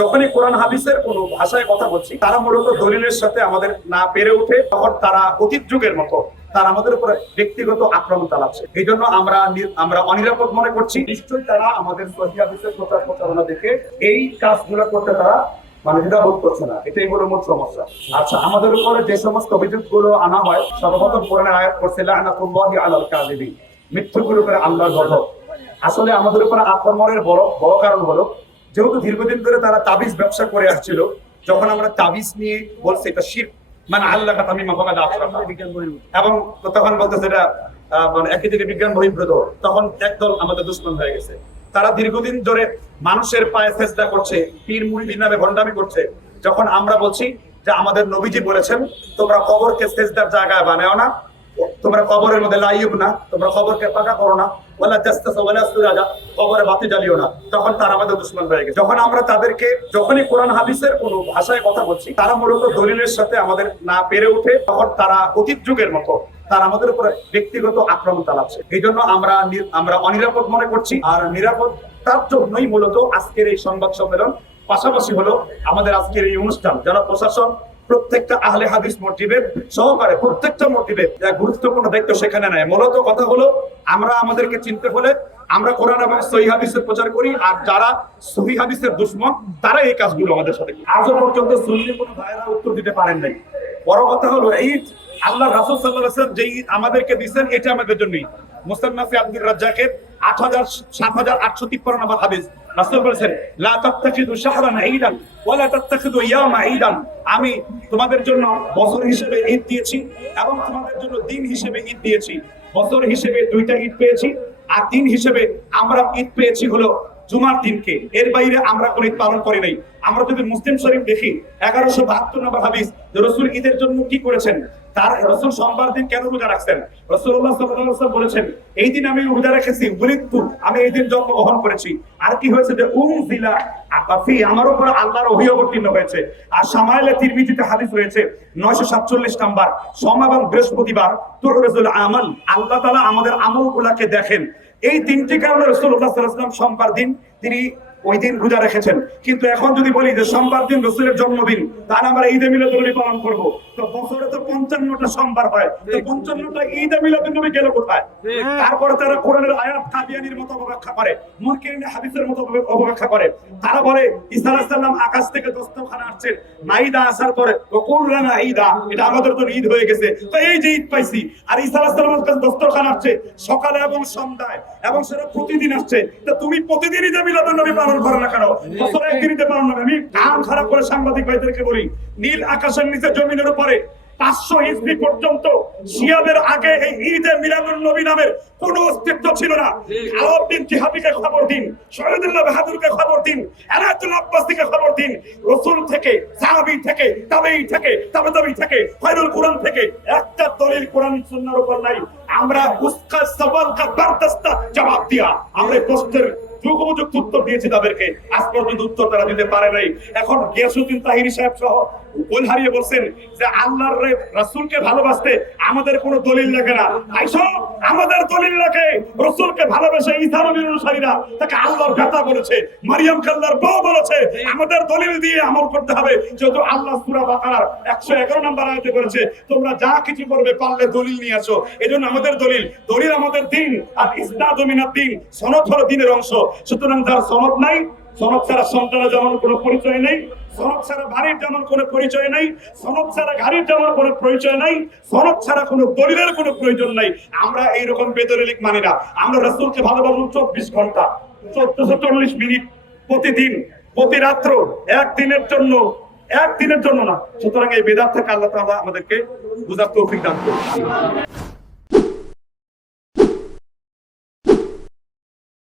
যখনই কোরআন হাদিসের কোন ভাষায় কথা বলছি, তারা মূলত দলিলের সাথে আমাদের না পেরে উঠে, তখন তারা অতীত যুগের মতো তারা আমাদের উপরে ব্যক্তিগত আক্রমণ চালাচ্ছে। এই জন্য আমরা অনিরাপদ মনে করছি। নিশ্চয়ই তারা আমাদের সহিহ হাদিসের প্রচার প্রচারণা দেখে এই কাজগুলো করতে তারা দ্বিধাবোধ করছে না। এটাই হলো মূল সমস্যা। আচ্ছা, আমাদের উপরে যে সমস্ত অভিযোগগুলো আনা হয়, সর্বপ্রথম কোরআনের আয়াত করছে লা'নাতুল্লাহি আলাল কাযিবিন, মিথ্যুকের উপরে আল্লাহর গজব। আসলে আমাদের উপরে আক্রমণের বড় কারণ হলো, যেহেতু দীর্ঘদিন ধরে তারা তাবিজ ব্যবসা করে আসছিল, যখন আমরা তাবিজ নিয়ে বলছি এটা শিরক, মানে আল্লাহ তামিমা ফাকাদ আশরাকা, এবং তখন বলতেছে এটা মানে একই থেকে বিজ্ঞান বহির্ভূত, তখন একদল আমাদের দুশমন হয়ে গেছে। তারা দীর্ঘদিন ধরে মানুষের পায়ে সেজদা করছে, পীর মুরিদের নামে ভণ্ডামি করছে। যখন আমরা বলছি যে আমাদের নবীজি বলেছেন তোমরা কবরকে সেজদার জায়গায় বানাও না, তোমরা কবরের মধ্যে লাইব না, তোমরা কবরকে পাকা করো না, ওয়ালা তাসতাসু ওয়ালা সুরাজা, কবরে বাতি জ্বালিও না, তখন তারা আমাদের দুশমন হয়ে গেছে। যখন আমরা তাদেরকে যখনই কোরআন হাদিসের কোন ভাষায় কথা বলছি, তারা মূলত দলিলের সাথে আমাদের না পেরে উঠে, তখন তারা অতীত যুগের মতো তারা আমাদের উপরে ব্যক্তিগত আক্রমণ চালাচ্ছে। এই জন্য আমরা অনিরাপদ মনে করছি। আর নিরাপত্তার জন্যই মূলত আজকের এই সংবাদ সম্মেলন, পাশাপাশি হলো আমাদের আজকের এই অনুষ্ঠান। যারা প্রশাসন প্রত্যেকটা আহলে হাদিস মসজিদের সহকারে প্রত্যেকটা মসজিদের গুরুত্বপূর্ণ দায়িত্ব সেখানে নেয়। মূলত কথা হলো, আমরা আমাদেরকে চিনতে হলে আমরা কোরআন এবং সহিহ হাদিসের প্রচার করি, আর যারা সহিহ হাদিসের দুশমন তারা এই কাজগুলো আমাদের সাথে। আজও পর্যন্ত সুন্নি কোনো ভাইরা উত্তর দিতে পারেন নাই। বড় কথা হলো, এই আল্লাহ রাসূল সাল্লাল্লাহু আলাইহি ওয়াসাল্লাম যেই আমাদেরকে দিবেন, এটা আমাদের জন্যই। মুসনাফে আব্দুর রাজ্জাকের 7853 নম্বর হাদিস, রাসূল বলেছেন লা তাত্তাখিযু শাহরান ঈদান ওয়া লা তাত্তাখিযু ইয়াওমা ঈদান, আমি তোমাদের জন্য বছর হিসেবে ঈদ দিয়েছি এবং তোমাদের জন্য দিন হিসেবে ঈদ দিয়েছি। বছর হিসেবে দুইটা ঈদ পেয়েছি, আর দিন হিসেবে আমরা ঈদ পেয়েছি হলো জুমার দিনকে। এর বাইরে আমরা কোন ঈদ পালন করি নাই। আমরা যদি মুসলিম শরীফ দেখি 1172 নম্বর হাদিস, রাসূল ঈদের জন্য কি করেছেন, তার রাসূল সোমবার দিন কেন রোজা রাখছেন? রাসূলুল্লাহ সাল্লাল্লাহু আলাইহি ওয়াসাল্লাম বলেছেন এই দিন আমি রোজা রেখেছি, উলিদতু, আমি এই দিন জন্মগ্রহণ করেছি। আর কি হয়েছে যে উনজিলা আকাফি, আমার উপর আল্লাহর ওহী অবতীর্ণ হয়েছে। আর শামাইলে তিরমিজিতে হাদিস রয়েছে 947 নাম্বার, সোম এবং বৃহস্পতিবার তুরজুল আমাল, আল্লাহ তাআলা আমাদের আমলগুলোকে দেখেন। এই তিনটি কারণে রাসূলুল্লাহ সাল্লাল্লাহু আলাইহি ওয়াসাল্লাম সোমবার দিন তিনি ওই দিন রোজা রেখেছেন। কিন্তু এখন যদি বলি যে সোমবার দিন রাসূলের জন্মদিন, তাহলে আমরা ঈদে মিলাদুন্নবী পালন করব। তো বছরে তো 55টা সোমবার হয়, তো 55টা ঈদে মিলাদুন্নবী গেল কোথায়? তারপরে তারা কোরআনের আয়াত কাদিয়ানির মতো অপব্যাখ্যা করে, মুনকিরিনে হাদিসের মতো অপব্যাখ্যা করে। তারা বলে ঈসা আলাইহিস সালাম আকাশ থেকে দস্তরখানা আসছেন, মাইদা আসার পরে কুরআনা ঈদা, এটা আমাদের তো ঈদ হয়ে গেছে, তো এই যে ঈদ পাইছি। আর ঈসা আলাইহিস সালামের কাছে দস্তরখানা আসছে সকালে এবং সন্ধ্যায়, এবং সেটা প্রতিদিন আসছে। তো তুমি প্রতিদিন ঈদে মিলাদুন্নবী পালন করো না কেন? বছরে একদিন ঈদে পালন না। আমি কান খারাপ করে সাংবাদিক ভাইদেরকে বলি, নীল আকাশের নিচে জমিনের উপরে 500 হিজরি পর্যন্ত শিয়াদের আগে এই ঈদে মিলাদুন্নবী নামের কোনো অস্তিত্ব ছিল না। আলাউদ্দিন জিহাদিকে খবর দিন, শহীদুল্লাহ বাহাদুরকে খবর দিন, এনায়েতুল্লাহ আব্বাসীকে খবর দিন। রাসূল থেকে, সাহাবী থেকে, তাবেঈ থেকে, তাবেঈ থেকে, খয়রুল কুরআন থেকে একটা দলিল কোরআন সুন্নাহর উপর নাই। আমরা উসকা সওয়াল কা বরদাস্তা জবাব দিয়া, আমরা প্রশ্নের যুগোপযুক্ত উত্তর দিয়েছি তাদেরকে, আজ পর্যন্ত উত্তর তারা দিতে পারে নাই। এখন গিয়াসউদ্দিন তাহিরি সাহেব সহ গোল হারিয়ে বলছেন যে আল্লাহর রাসূলকে ভালোবাসতে আমাদের কোনো দলিল লাগে না। আইসো, আমাদের দলিল লাগে। রাসূলকে ভালোবাসে ঈসা নবীর অনুসারীরা তাকে আল্লাহর ভেতা বলেছে, মারিয়াম আল্লাহর বউ বলেছে। আমাদের দলিল দিয়ে আমল করতে হবে, যেহেতু আল্লাহ সূরা বাকারার 111 নম্বর আয়াতে বলেছে তোমরা যা কিছু করবে পারলে দলিল নিয়ে আসো। এজন্য আমাদের দলিল আমাদের দিন, আর ইসনাদু মিনাদ দিন, সনদ হলো দ্বীনের অংশ। সুতরাং যার সনদ নাই, সনদ ছাড়া সন্তানের যেমন কোনো পরিচয় নেই, সনদ ছাড়া বাড়ির যেমন কোনো পরিচয় নাই, সনদ ছাড়া গাড়ির যেমন কোনো পরিচয় নাই, সনদ ছাড়া কোনো দলিলের কোনো প্রয়োজন নাই। আমরা এইরকম বেদলিক মানি না। আমরা রাসূলকে ভালোবাসবো 24 ঘন্টা 1440 মিনিট প্রতিদিন, প্রতি রাত্র, একদিনের জন্য না। সুতরাং এই বেদাত থেকে আল্লাহ তাআলা আমাদেরকে বুঝার তৌফিক দান করুন।